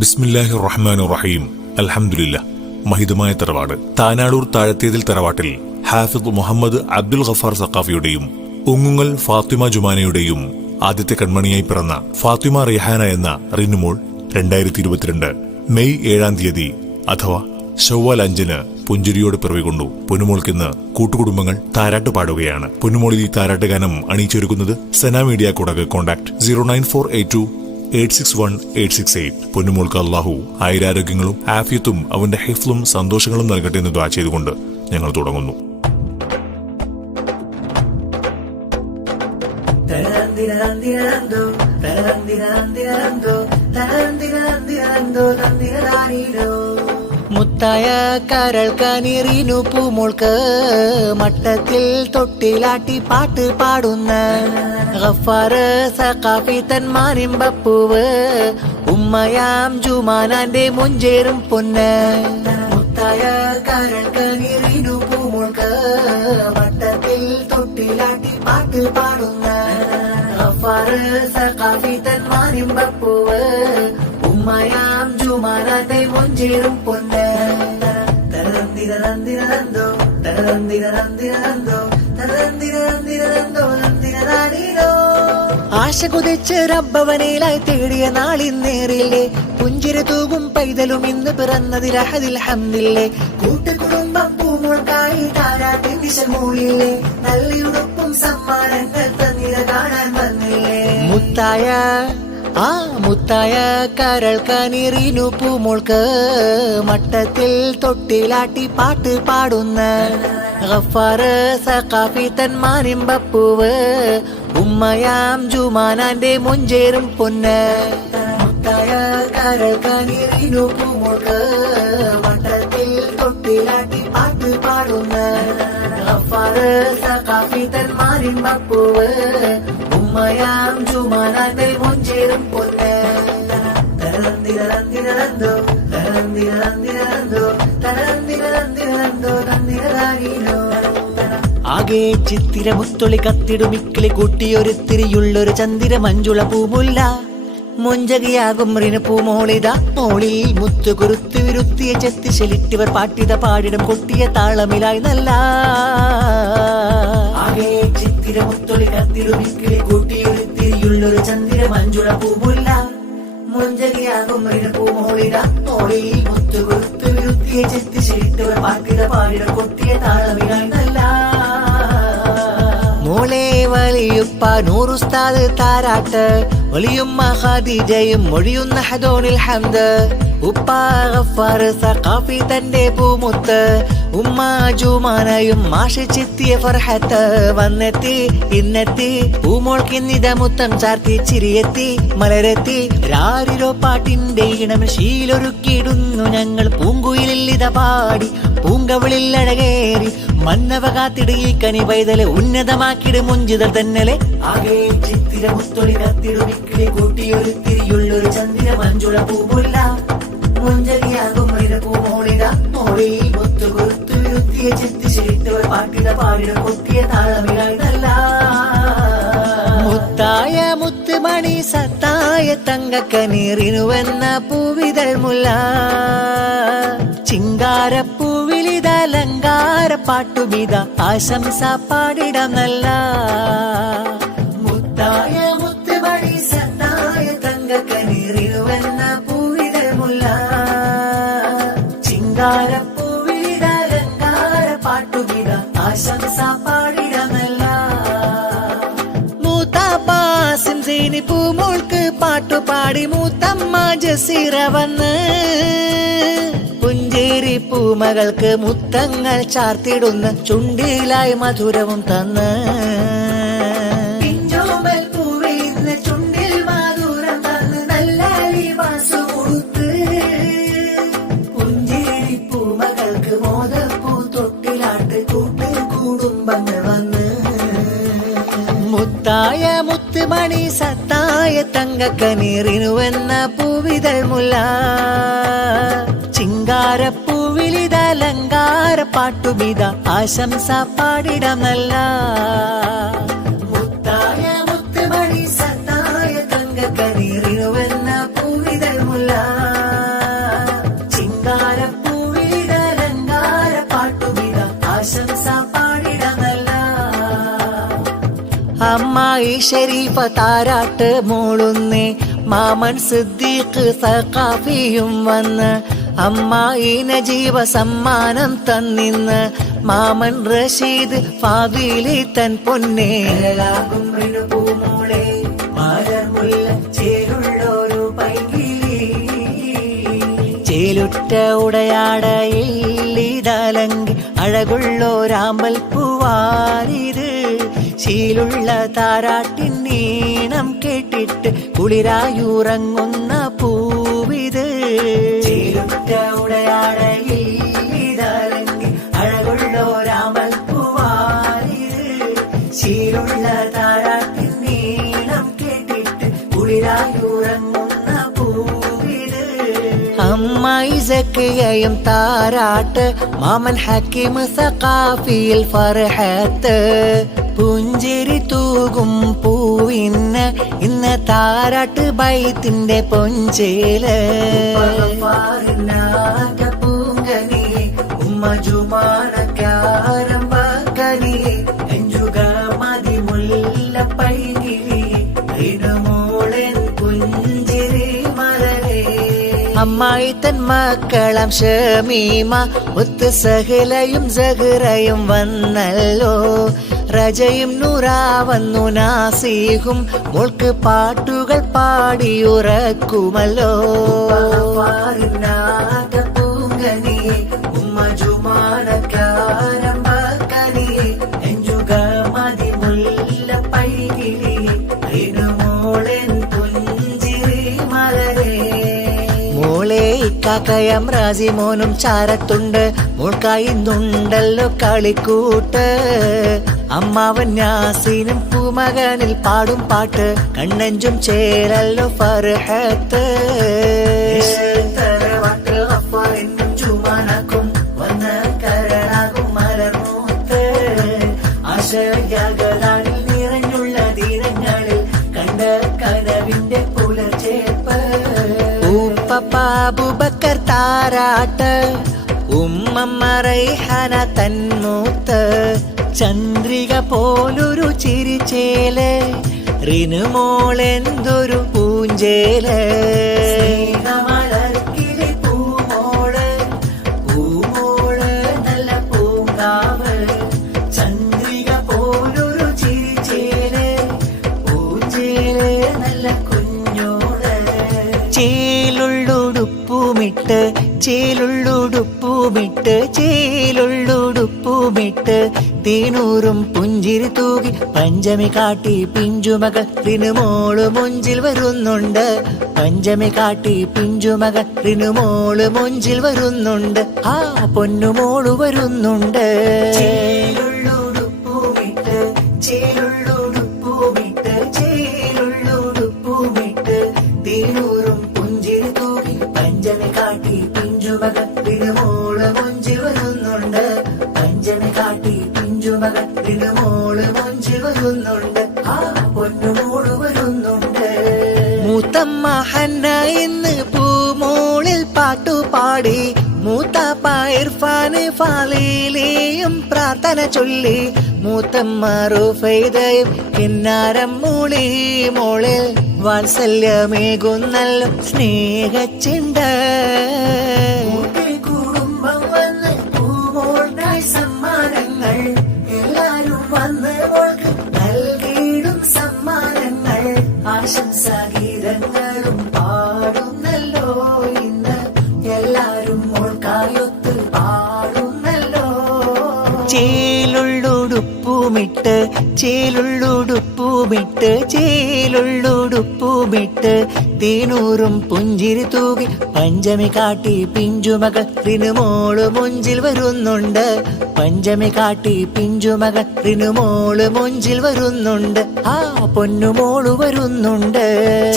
ബിസ്മില്ലാഹിർ റഹ്മാനിർ റഹീം. അൽഹംദുലില്ലാഹ്. മഹിതമായ തറവാട് താനാളൂർ താഴത്തേതിൽ തറവാട്ടിൽ ഹാഫിദ് മുഹമ്മദ് അബ്ദുൽ ഗഫാർ സഖാഫിയുടെയും ഉങ്ങുങ്ങൽ ഫാത്തിമ ജുമാനയുടെയും ആദ്യത്തെ കൺമണിയായി പിറന്ന ഫാത്തിമ റിഹാന എന്ന റിനുമോൾ 2022 മെയ് 7-ാം തീയതി അഥവാ ശവ്വാൽ 5-ന് പുഞ്ചിരിയോട് പിറവികൊണ്ടു. പൊന്നുമോൾക്കിന്ന് കൂട്ടുകുടുംബങ്ങൾ താരാട്ട് പാടുകയാണ്. പൊന്നുമോളിൽ ഈ താരാട്ട് ഗാനം അണിയിച്ചൊരുക്കുന്നത് സന മീഡിയ കൂടാതെ കോൺടാക്ട് 09482861868. പൊന്നുമോൾക്ക് അല്ലാഹു ആയിരാരോഗ്യങ്ങളും ആഫിയത്തും അവന്റെ ഹിഫ്ലും സന്തോഷങ്ങളും നൽകട്ടെ എന്ന് ദുആ ചെയ്തുകൊണ്ട് ഞങ്ങൾ തുടങ്ങുന്നു. മുത്തായ കരൾ കനിറിനു പൂമോൾക്ക് മട്ടത്തിൽ തൊട്ടിലാട്ടി പാട്ട് പാടുന്ന ഗഫാറ് സഖാഫി തന്മാനിമ്പപ്പൂവ് ഉമ്മയാം ജുമാനാന്റെ മുഞ്ചേറും പൊന്ന്. മുത്തായ കരൾ കനിറിനു പൂമോൾക്ക് മട്ടത്തിൽ തൊട്ടിലാട്ടി പാട്ട് പാടുന്ന ഗഫാറ് സഖാഫി തന്മാനിമ്പപ്പൂവ് ഉമ്മയാം ജുമാനാന്റെ മുഞ്ചേറും പൊന്ന്. തരന്തിരന്തിരന്തോ തരന്തിരന്തിരന്തോ തരന്തിരന്തിരന്തോ തരന്തിരോ. ആശ കുതിച്ച് റബ്ബവനയിലായി തേടിയ നാളിന്നേറില്ലേ, പുഞ്ചിരി തൂകും പൈതലും ഇന്ന് പിറന്നതിൽ അഹദിൽ ഹംദില്ലേ. കൂട്ടുകുടുംബം പൂമോൾക്കായി താരാട്ടിൻ ദിശമൂളില്ലേ, നല്ലിയുടുപ്പും സമ്മാനങ്ങൾ തന്നിര കാണാൻ വന്നില്ലേ. മുത്തായ കരൾ കനിറിനു പൂമോൾക്ക് മട്ടത്തിൽ തൊട്ടിലാട്ടി പാട്ട് പാടുന്ന ഗഫാറ് സഖാഫി തന്മാനിമ്പപ്പൂവ് ഉമ്മയാം ജുമാനാന്റെ മുഞ്ചേറും പൊന്ന്. മുത്തായ കരൾ കനിറിനു പൂമോൾക്ക് മട്ടത്തിൽ തൊട്ടിലാട്ടി പാട്ട് പാടുന്ന ഗഫാറ് സഖാഫി തന്മാനിമ്പപ്പൂവ് ഉമ്മയാം ജുമാനാന്റെ മുഞ്ചേറും പൊന്ന്. തരന്തിരന്തിരന്തോ തരന്തിരന്തിരന്തോ തരന്തിരന്തിരന്തോ തന്നിരോ. ആകെ ചിത്തിര മുത്തൊളി കത്തിടുമിക്കിളി കൂട്ടിയൊരുത്തിരിയുള്ളൊരു ചന്ദിര മഞ്ജുള പൂമുല്ല മുഞ്ചകിയാകും റിന് പൂമോളിത മോളിൽ മുത്തു കുറുത്തു വിരുത്തിയ ചെത്തി ശലിട്ടിവർ പാട്ടിത പാടിടം കൊട്ടിയ താളമിലായി നല്ല. ആകെ ചിത്തിര മുത്തൊളി കത്തിടുമിക്കിളി കൂട്ടിയൊരുത്തിരിയുള്ളൊരു ചന്ദിര മഞ്ജുള പൂമുല്ല മുഞ്ചകിയാകും റിന് പൂമോളിത മോളിൽ മുത്തു കുറുത്തു വിരുത്തിയ ചെത്തി ശലിട്ടിവർ പാട്ടിത പാടിടം കൊട്ടിയ താളമിലായി നല്ല. മോളെ വലിയുപ്പ നൂറുസ്താദ് താരാട്ട് വലിയുമ്മ ഖദീജയും മൊഴിയുന്ന ഹദോനിൽ ഹംദ്. ഉപ്പ ഗഫാറ് സഖാഫി തന്റെ പൂമുത്ത് ഉമ്മ ജുമാനയും മാഷിച്ചെത്തിയ ഫർഹത്ത് വന്നെത്തി ഇന്നെത്തി പൂമോൾക്കിന്നിത മുത്തം ചാർത്തി ചിരിയെത്തി മലരെത്തി രാരിരോ പാട്ടിന്റെ ഇണം ശീലൊരുക്കിയിടുന്നു ഞങ്ങൾ പൂങ്കുയിലിത പാടി പൂങ്കവിളിൽ അഴകേറി മന്നവ കാത്തിട് ഈ കനി പൈതലെ ഉന്നതമാക്കിട് മുഞ്ചിതൽ തന്നലെ. ആകെ ചിത്തിര മുത്തൊളി കത്തിടുമിക്കിളി കൂട്ടിയൊരുത്തിരിയുള്ളൊരു ചന്ദിര മഞ്ജുള പൂമുല്ല മുഞ്ചകിയാകും പൂമോളിത മോളിൽ മുത്തു കുറുത്തു വിരുത്തിയ ചെത്തി ശരിട്ടവർ പാട്ടിട പാടിട കൊട്ടിയ താളമിലായി നല്ല. മുത്തായ മുത്തുമണി സത്തായ തങ്കക്കനീറിനുവെന്ന പൂവിതൾ മുല്ല ചിങ്കാരപ്പൂവിലിതലങ്കാര പാട്ടുമിത ആശംസ പാടിടം നല്ല. മുത്തായ മുത്തുമണി സത്തായ തങ്കക്കനീറിനുവെന്ന പൂവിതൾ മുല്ല ചിങ്കാരപ്പൂവിലിതലങ്കാര പാട്ടുമിത ആശംസ പാടിടം നല്ല. മൂത്താപ്പാസിം സീനി പൂമോൾക്ക് പാട്ടുപാടി മൂത്തമ്മ ജസീറ വന്ന് പുഞ്ചേരി പൂമകൾക്ക് മുത്തങ്ങൾ ചാർത്തിടുന്ന ചുണ്ടിലായി മധുരവും തന്ന്. പിഞ്ചോമൽ പൂവിന്ന് ചുണ്ടിൽ മധുരം തന്ന് നല്ല ലിവാസ് കൊടുത്ത് പുഞ്ചേരി പൂമകൾക്ക് മോദപ്പൂ തൊട്ടിലാട്ട് കൂട്ട് കുടുംബങ്ങൾ വന്ന്. മുത്തായ മുത്തുമണി സത്തായ തങ്കക്കനീറിനുവെന്ന പൂവിതൾ മുല്ല ചിങ്കാരപ്പൂവിലിതലങ്കാര പാട്ടുമിത ആശംസ പാടിടം നല്ല. മുത്തായ മുത്തുമണി സത്തായ തങ്കക്കനീറിനുവെന്ന പൂവിതൾ മുല്ല അമ്മായി ഷരീഫ താരാട്ട് മൂളുന്നേ, മാമൻ സിദ്ദീഖ് സഖാഫിയും വന്ന് അമ്മായി നജീബ സമ്മാനം തന്നിന്ന്, മാമൻ റഷീദ് ഫാദിലി തൻ പൊന്നേ. പൂമോളെ മലർമുല്ല ചേരുള്ളൊരു പൈകിളി, ചേലുറ്റ ഉടയാടയിൽ ഇടലങ്കി അഴകുള്ളോരാമ്പൽ പൂവാരിത്, ശീലുള്ള താരാട്ടിൻ നീണം കേട്ടിട്ട് കുളിരായുറങ്ങുന്ന പൂവിത്. ചേലുറ്റ ഉടയാടയിൽ ഇടലങ്കി അഴകുള്ളോരാമ്പൽ പൂവാരിത്, ശീലുള്ള താരാട്ടിൻ നീണം കേട്ടിട്ട് കുളിരായുറങ്ങുന്ന പൂവിത്. അമ്മായി സക്കിയയും താരാട്ട്, മാമൻ ഹക്കീം സഖാഫിയിൽ ഫർഹത്ത്, പുഞ്ചിരി തൂകും പൂവിന്ന് ഇന്ന് താരാട്ട് ബൈത്തിന്റെ പൊഞ്ചേല്. പൂങ്കനി ഉമ്മ ജുമാനക്കാരമ്പനി എഞ്ചുക മതി മുല്ല പൈകിളി ഇടുമോളൻ പുഞ്ചിരി മലരേ. അമ്മായി തൻ മക്കളം ഷമീമ ഒത്ത് സഹലയും സഹറയും വന്നല്ലോ, റജയും നൂറാ വന്നു നാസീഹും മോൾക്ക് പാട്ടുകൾ പാടിയുറക്കുമല്ലോ. പൂങ്കനി ഉമ്മ ജുമാനക്കാരമ്പനി എഞ്ചുക മതി മുല്ല പൈകിളി ഇടുമോളൻ പുഞ്ചിരി മലരേ. മോളെ ഇക്കാക്കയം റാസിമോനും ചാരത്തുണ്ട്, മോൾക്കായിന്നുണ്ടല്ലോ കളിക്കൂട്ട്, അമ്മാവൻ യാസീനും പൂമകനിൽ പാടും പാട്ട്, കണ്ണഞ്ചും ചേരല്ലോ ഫർഹത്ത്. ചുമാനാക്കും വന്ന കരണാകും മലർമൂത്ത്, ആശയകളിൽ നിറഞ്ഞുള്ള തീരങ്ങളിൽ കണ്ട കനവിന്റെ പുലർച്ചേപ്പ്. ഉപ്പപ്പ അബൂബക്കർ താരാട്ട്, ഉമ്മമ്മ റൈഹാന തന്മൂത്ത്, ചന്ദ്രിക പോലൊരു ചിരിച്ചേല്, റിനുമോളെന്തൊരു പൂഞ്ചേല്. മലർക്കിളി പൂമോള് പൂമോള് നല്ല പൂങ്കാവ്, ചന്ദ്രിക പോലൊരു ചിരിച്ചേല് പൂഞ്ചേല് നല്ല കുഞ്ഞോള്. ചേലുള്ളുടുപ്പുമിട്ട് ചേലുള്ളുടുപ്പുമിട്ട് ചേലുള്ളുടുപ്പുമിട്ട് തേനൂറും പുഞ്ചിരി തൂകി പഞ്ചമി കാട്ടി പിഞ്ചുമകൾ റിനുമോള് മുഞ്ചിൽ വരുന്നുണ്ട്, പഞ്ചമി കാട്ടി പിഞ്ചുമകൾ റിനുമോള് മുഞ്ചിൽ വരുന്നുണ്ട്, ആ പൊന്നുമോള് വരുന്നുണ്ട്. ചേലുള്ളുടുപ്പുമിട്ട് ചേലുള്ളുടുപ്പുമിട്ട് ചേലുള്ളുടുപ്പുമിട്ട് തേനൂറും പുഞ്ചിരി തൂകി പഞ്ചമി കാട്ടി പിഞ്ചുമകൾ റിനുമോള് മുഞ്ചിൽ വരുന്നുണ്ട്, പഞ്ചമി കാട്ടി പിഞ്ചുമകൾ റിനുമോള് മുഞ്ചിൽ വരുന്നുണ്ട്, ആ പൊന്നുമോള് വരുന്നുണ്ട്. മൂത്തമ്മ ഹന്ന ഇന്ന് പൂമോളിൽ പാട്ടുപാടി, മൂത്താപ്പ ഇർഫാന് ഫാലിലെയും പ്രാർത്ഥന ചൊല്ലി, മൂത്തമ്മ റുഫൈദയും കിന്നാരം മൂളി, മോളിൽ വാത്സല്യമേകുന്നല്ലോ സ്നേഹച്ചിണ്ട്. കുടുംബം വന്ന് പൂമോളിനായി സമ്മാനങ്ങൾ, എല്ലാരും വന്ന് മോൾക്ക് നൽകിയിടും സമ്മാനങ്ങൾ, ആശംസാഗീതങ്ങളും പാടുന്നല്ലോ ഇന്ന് എല്ലാരും മോൾക്കായൊത്ത് പാടുന്നല്ലോ. ചേലുള്ളുടുപ്പുമിട്ട് ചേലുള്ളുടുപ്പുമിട്ട് ചേലുള്ളുടുപ്പുമിട്ട് തേനൂറും പുഞ്ചിരി തൂകി പഞ്ചമി കാട്ടി പിഞ്ചുമകൾ റിനുമോള് മുഞ്ചിൽ വരുന്നുണ്ട്, പഞ്ചമി കാട്ടി പിഞ്ചുമകൾ റിനുമോള് മുഞ്ചിൽ വരുന്നുണ്ട്, ആ പൊന്നുമോള് വരുന്നുണ്ട്.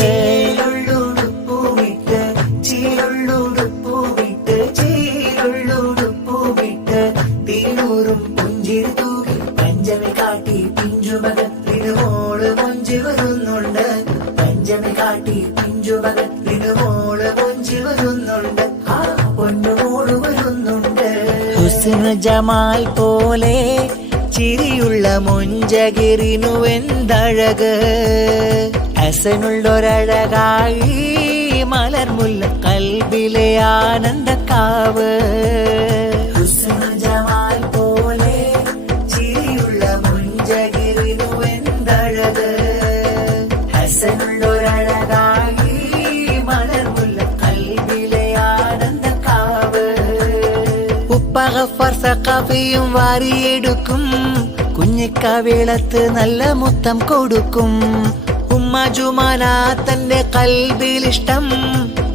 ചേലുള്ളുടുപ്പുമിട്ട് ചേലുള്ളുടുപ്പുമിട്ട് ചേലുള്ളുടുപ്പുമിട്ട് തേനൂറും പുഞ്ചിരി തൂകി പഞ്ചമി കാട്ടി പിഞ്ചുമകൾ റിനുമോള് മുഞ്ചിൽ വരുന്നുണ്ട്, പഞ്ചമി കാട്ടി പിഞ്ചുമകൾ റിനുമോള് മുഞ്ചിൽ വരുന്നുണ്ട്, ആ പൊന്നുമോള് വരുന്നുണ്ട്. ഹുസ്ന ജമാൽ പോലെ ചിരിയുള്ള മുഞ്ചകിറിനു എന്തഴക് ഹസനുള്ളൊരഴകായി മലർമുല്ല കൽബിലെ ആനന്ദക്കാവ് ജമാൽ പോലെ ചിരിയുള്ള മുഞ്ചകിറിനു എന്തഴക് ഹസനുള്ളൊരഴകായി മലർമുല്ല കൽബിലെ ആനന്ദക്കാവ് ഉപ്പ ഗഫാർ സഖാഫിയും വാരിയെടുക്കും കുഞ്ഞിക്കവിളത്ത് നല്ല മുത്തം കൊടുക്കും ഉമ്മ ജുമാന തന്റെ കൽബിലിഷ്ടം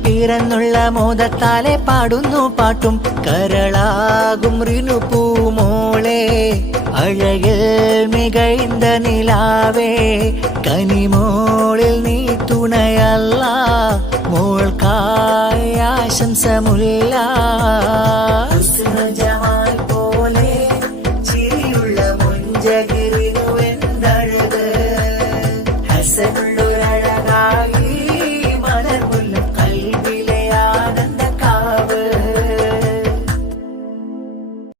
പിറന്നുള്ള മോദത്താലെ പാടുന്നു പാട്ടും കരളാകും റിനു പൂമോളെ അഴകിൽ മികൈന്ത നിലാവേ കനിമോളിൽ നീ തുണയല്ല മോൾക്കായി ആശംസമുല്ല ജമാൽ പോലെ ചിരിയുള്ള മുഞ്ചകിറിനു എന്തഴക് ഹസൻ